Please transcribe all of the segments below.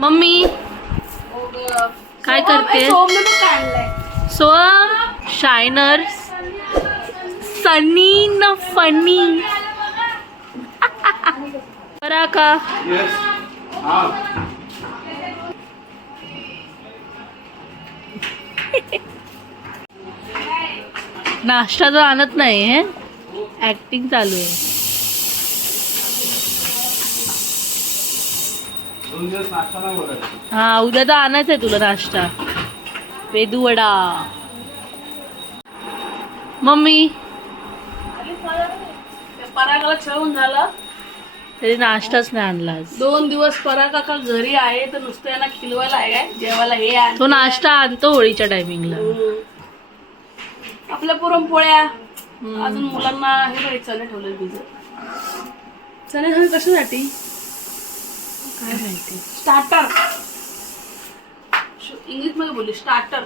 Mummy काय करते? सोम shiner सनी न फनी. बरा का? नाश्ता तर आणत नाही हे? ऍक्टिंग चालू आहे दोन दिवस नाश्ता नाही बोलायचं हा उद्या तर आणायचं आहे तुला नाश्ता. वेदू वडा. मम्मी. परागाला छळून झालं. तरी नाश्ताच नाही आणला. दोन दिवस पराकाका घरी आहे तर नुसतं यांना खिलवायला आहे काय? जेवायला हे आण तो नाश्ता आणतो होळीच्या टायमिंगला. आपल्या पुरणपोळ्या. अजून मुलांना हे चणे ठेवले भिजत. चणे कशासाठी? काय माहिती स्टार्टर. इंग्लिशमध्ये बोलली स्टार्टर.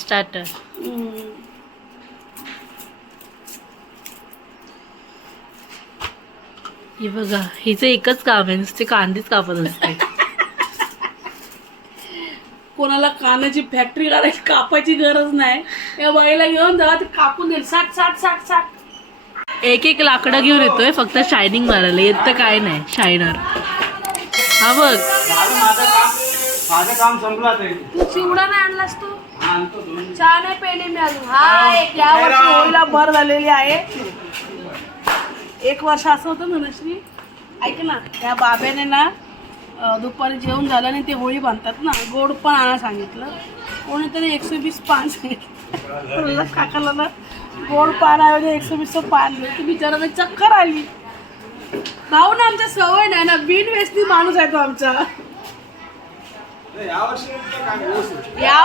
स्टार्टर. हे बघा हिचं एकच काम आहे नुसते कांदीच कापत असते कोणाला कानाची फॅक्टरी काढायची कापायची गरज नाही. या बाईला घेऊन जा ते कापून देईल. साठ साठ साठ साठ. एक एक लाकडं घेऊन येतोय फक्त शायनिंग मारायला. येत तर काय नाही शायनर हा बघ. झालं माझं काम. माझं काम संपलं आता इथे. तू चिवडा नाही आणलास तू? हा, आणतो दोन. चहा नाही पेली मी अजून. हा एक या वर्षी होळीला भर झालेली आहे. एक वर्ष असं होतं ना श्री ऐक ना त्या बाब्याने ना अं, दुपारी जेवण झालं आणि ते होळी बांधतात ना गोड पण आणा सांगितलं. कोणीतरी एकशे वीस पान सांगितलं. काकाला ना गोड पान ऐवजी एकशे वीसचं पान दिलं. ती बिचाराने चक्कर आली. भाऊ ना आमच्या सवय नाही ना बिन वेस्टी माणूस आहे तो आमचा. या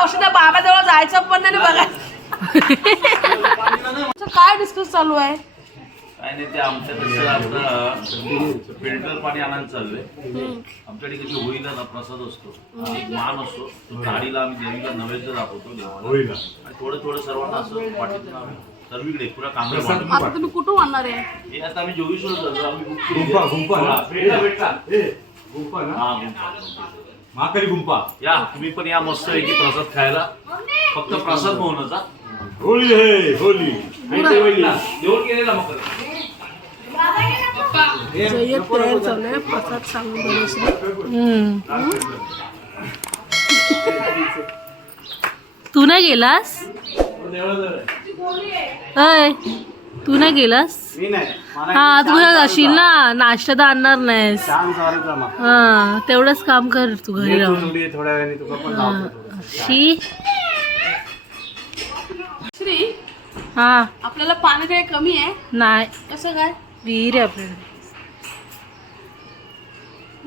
वर्षी त्या बाबाजवळ जायचं पण नाही ना बघा. काय डिस्कस चालू आहे? काय नाही ते आमच्या तसं आता फिल्टर पाणी आणायला चाललंय. आमच्याकडे कशी होळीला ना प्रसाद असतो. एक मान असतो. तो गाडीला आम्ही देवीला नैवेद्य दाखवतो देवाला. आणि थोडं थोडं सर्वांना असं वाटत आम्ही सर्वीकडे पुरा कांबळे आता तुम्ही कुठून आणणार आहे? हे आता आम्ही जोगेश्वर जातो आम्ही book केली गुंफा, आहे. गुंफा ना? हा, भेटला भेटला ए, गुंफा ना? हा गुंफा. महाकाली गुंफा. या तुम्ही पण या मस्त पैकी प्रसाद खायला. फक्त प्रसाद म्हणूनच हा. होळी हे होळी. आणि ते जेवण केलेला मग जय्यत तयार चालू आहे प्रसाद सांगून देण्याची तू नाही गेलास? अय तू नाही गेलास? मी नाही. मला हा तू काय जाशील ना. नाश्ता तर आणणार नाहीस. हा तेवढंच काम कर तू घरी राहून. शी श्री? हा. आपल्याला पाणी काही कमी आहे? नाही. कसं काय? विहीर आहे आपल्याकडे.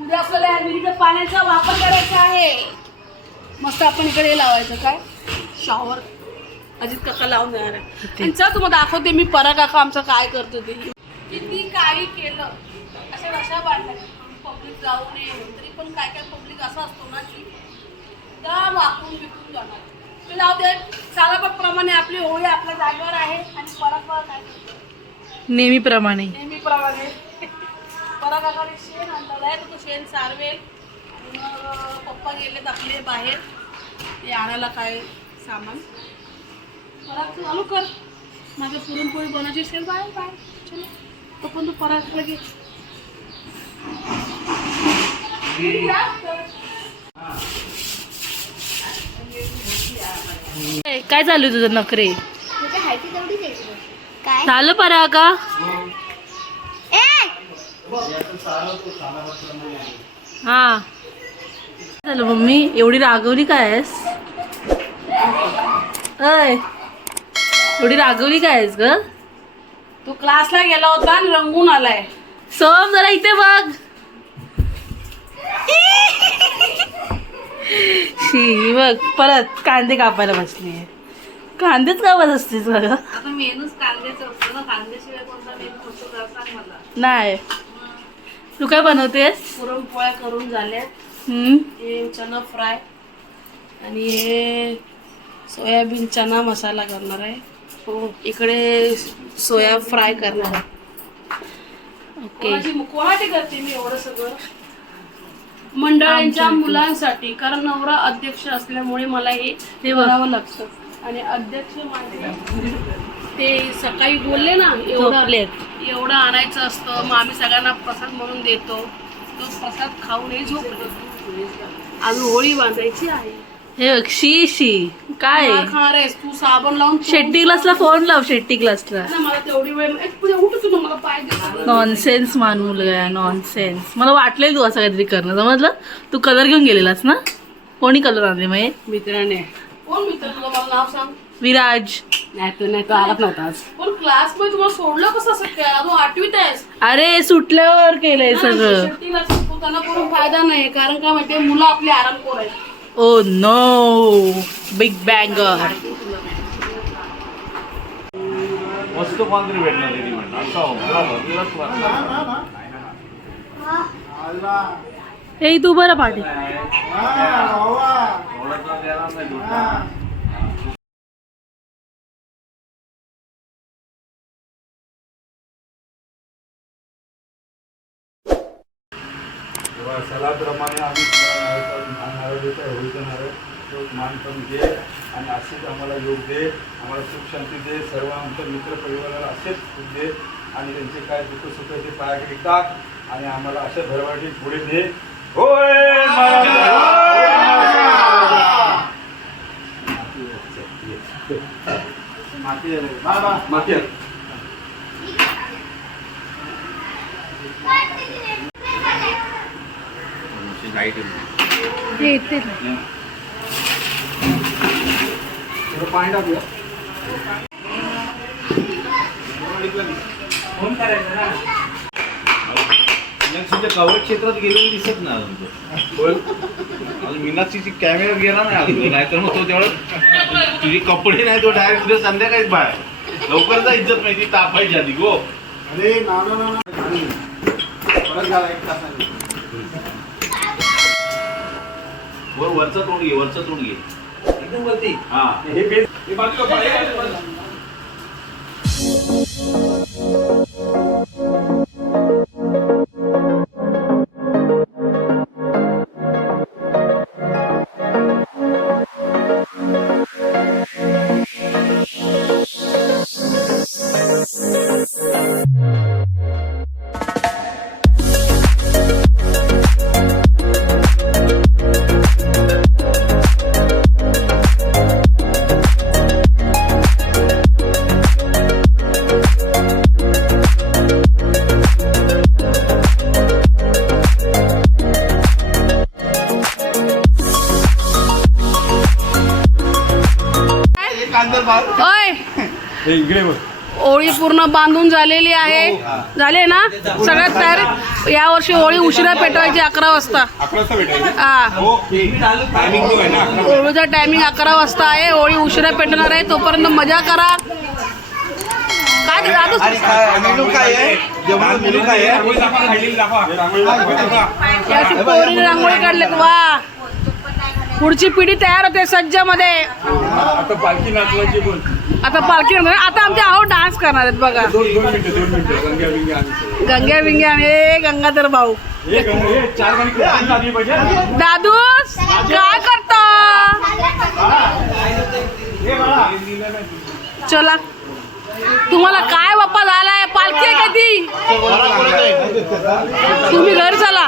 उद्या आपल्याला या विहिरीच्या पाण्याचा वापर करायचा आहे. मस्त आपण इकडे लावायचं काय? शॉवर अजित काका लावून देणार आहे. आणि चल तुम्हाला दाखवते मी परा काका आमचं काय करतो ते. किती काही केलं. अशा रशा बांधल्या. पब्लिक जाऊ नये. तरी पण काय काय पब्लिक असं असतो ना की त्या वाकून विकून जाणार. ते जाऊ दे. सालापटप्रमाणे आपली होळी आपल्या जागेवर आहे आणि परत परत काय करतो? नेहमीप्रमाणे. नेहमीप्रमाणे. परत काकाने शेण आणलेलं आहे. तर तो शेण सारवेल. मग पप्पा गेले आपले बाहेर. ते आणायला काय सामान? परत चालू कर. माझं पुरणपोळी बनवायची असेल बाहेर बाहेर चलो. तो पण तू परत लगे ए, काय चालू आहे तुझं नखरे? काय? झालं परा का हा. काय झालं मम्मी? एवढी रागवली काय आहेस? अय एवढी रागवली काय आहेस ग? तू क्लासला गेला होता आणि रंगून आलाय. सोम जरा इथे बघ. शी बघ परत कांदे कापायला बसली कांदेच कापत असतेस बघ आता मेनूच कांद्याचं असतं ना. कांद्याशिवाय कोणता मेनू असतो का सांग मला. नाही. तू काय बनवतेस? पुरणपोळ्या करून हम्म. हे चना फ्राय. आणि हे सोयाबीन चना मसाला करणार आहे. हो इकडे सोया फ्राय करणार आहे. ओके. कोणाची करते मी एवढं सगळं? मंडळांच्या मुलांसाठी कारण नवरा अध्यक्ष असल्यामुळे मला हे हे बघ. करावं लागतं. आणि अध्यक्ष माझे ते सकाळी बोलले ना एवढं एवढं आणायचं असतं मग आम्ही सगळ्यांना प्रसाद म्हणून देतो. तो प्रसाद खाऊनही झोपतो. अजून होळी बांधायची आहे. हे बघ शी शी. काय? खाणार आहेस तू साबण लावून शेट्टी क्लासला फोन लाव शेट्टी क्लासला ना मला तेवढी वेळ एक पुढे उठ तुला मला पाहिजे नॉनसेन्स मान मुलगा नॉनसेन्स मला वाटलंय तू असं काहीतरी करणं समजलं? तू कलर घेऊन गेलेलास ना? कोणी कलर आणले मग हे? मित्राने. कोण मित्र? तुला मला नाव सांग. विराज. नाही तू नाही तू आलाच नव्हता आज. पण क्लासमध्ये तुम्हाला सोडलं कसं असं? काय अजून आठवीत आहेस. अरे सुटल्यावर केलंय सगळं. करून फायदा नाही कारण काय माहितीये मुलं आपली आरामखोर आहेत. म्हणणार हो, बरोबर. तुलाच वाटतं. हे तू बरं पाठी. तेव्हा सलाप्रमाणे आम्ही तुम्हाला नारळ देत आहे होळीचं नारळ तो मान पण घे आणि असेच आम्हाला योग दे आम्हाला सुख शांती दे सर्व आमच्या मित्र परिवाराला असेच सुख दे आणि त्यांचे काय दुःख सुख ते पायाकडे टाक आणि आम्हाला अशा भरवाटी पुढे दे होय माती माती लाइट आहे. येते कवच क्षेत्रात गेलेलं दिसत नाही तो. अजून मीनाक्षीची कॅमेरा गेला नाही अजून. नाहीतर मग तो तेवढं तुझे कपडे नाही तो डायरेक्ट उद्या संध्याकाळीच बाहेर. लवकर जा इज्जत नाही ती तापायची आधी गो अरे ना ना ना परत झाला एक तासाने. वर वरचा तोंड घे वरचा तोंड घे. एकदम वरती. हा. हे हे बाजूला हे बाजूला. ओय. हे इकडे बघ. होळी पूर्ण बांधून झालेली आहे. झाले ना? सगळ्यात तयार या वर्षी होळी उशिरा पेटवायची अकरा वाजता. हा. हो होळीचा टायमिंग अकरा वाजता. आहे. होळी उशिरा पेटणार आहे. तोपर्यंत मजा करा. काय दादू? मेनू काय आहे? जेवणात मेनू काय आहे? रांगोळी दाखवा. खाल्लेली पुढची पिढी तयार होते सज्जमध्ये आता पालखी नाचवायची बोल आता पालखी म्हणजे आता आमचे आहो डान्स करणार आहेत बघा. दोन दोन मिनिटं दोन मिनिटं. गंग्या बिंग्या आम्ही गंग्या बिंग्या हे गंगाधर भाऊ. हे गंग- हे चार गाणी कीर्तन झाली पाहिजे? दादू काय करता? हे चला. तुम्हाला काय बाप्पा झालाय? पालखी आहे कधी तुम्ही घरी चला.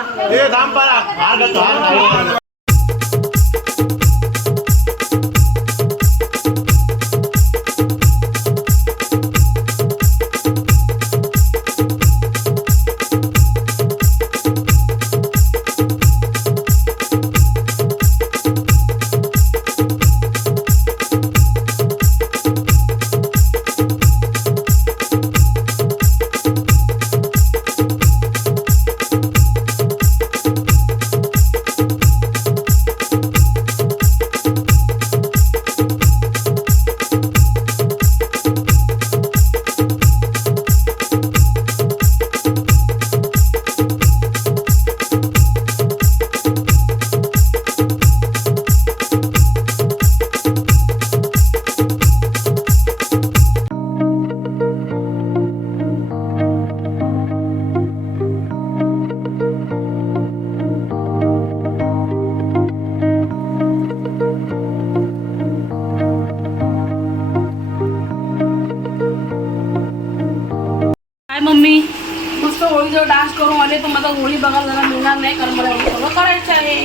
होळी बघायला जरा मिळणार नाही कारण मला एवढं सगळं करायचं आहे.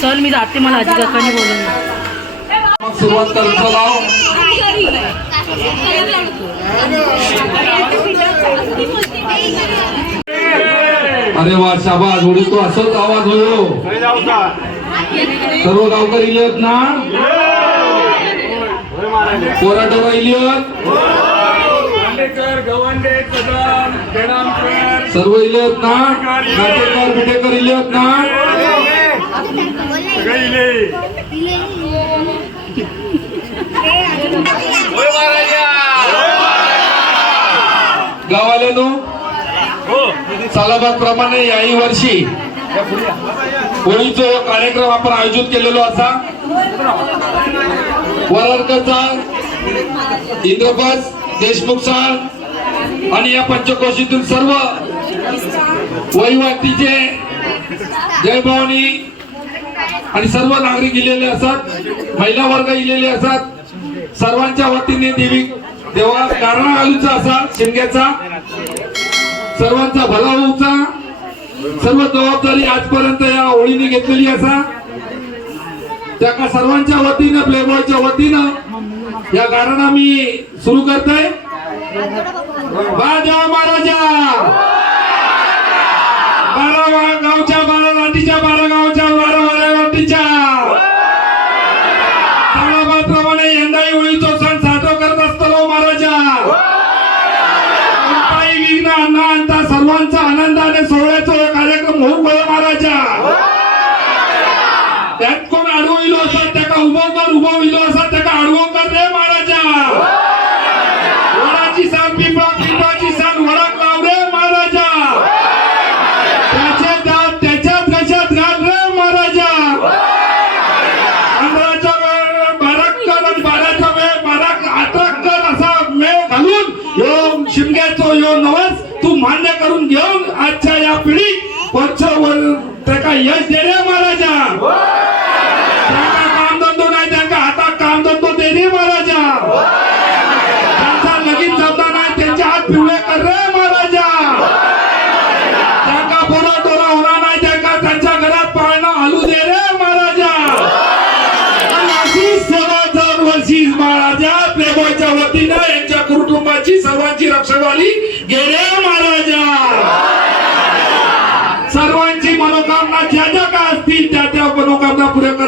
चल मी जाते मला आजी काकांनी सुरुवात चलाव अरे वा शाबास. उडी तो असंच आवाज होयो. सर्व गावकरी इलियत ना? पोराटोरा इलियत सर्व इलियत ना? नाटेकर बिटेकर इलियत ना? गावालेनो सालाबाद प्रमाणे याही वर्षी होळीचो कार्यक्रम आपण आयोजित केलेलो असा. वरारकरचा इंद्रपास देशमुखचा आणि या पंचकोशीतून सर्व वहिवाटीचे जयभवानी आणि सर्व नागरिक इलेले असतात महिला वर्ग इलेले असतात सर्वांच्या वतीने देवी देवा कारणा घालूचा असा शिंग्याचा. सर्वांचा भला होऊचा. सर्व जबाबदारी आजपर्यंत या होळीने घेतलेली असा. त्या सर्वांच्या वतीनं प्लेबॉयच्या वतीनं या गारणा मी सुरू करतोय. बाजा महाराजा मान्य करून घेऊन आजच्या या पिढीत पंचवर त्याका यश दे रे महाराजा. त्यांना कामधंदो नाही त्यांना हातात कामधंदो दे रे महाराजा. त्यांचा लगीन जमता नाही त्यांचे हात पिवळे कर रे महाराजा. त्यांना पोरा टोरा होणार नाही त्यांना त्यांच्या घरात पाळणं हलू दे रे महाराजा. आणि अशी सेवा दरवर्षी महाराजा प्लेबॉयच्या वतीनं यांच्या कुटुंबाची सर्वांची रक्षवाली गेले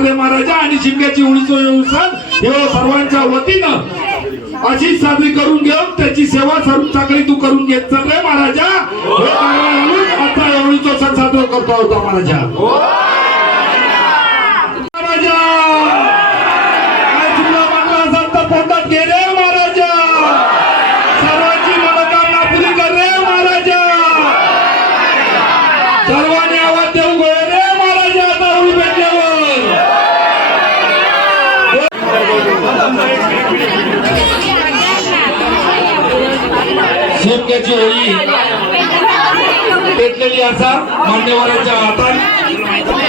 फुले महाराजा आणि शिमग्याची उडीचो व्यवसाय हे सर्वांच्या वतीनं अशी साजरी करून घेऊन त्याची सेवा सर्व सगळी तू करून घेत चल महाराजा. हे एवढी आता एवढीचो सण साजरा करतो होता महाराजा हो काय तुला म्हटलं असेल तर पोटात घे रे महाराजा सर्वांची मनोकामना पुरी कर रे महाराजा सर्वांनी आवाज देऊ गो रे महाराजा आता होळी पेटल्यावर शेपक्याची होळी पेटलेली असा मान्यवरांच्या हातात.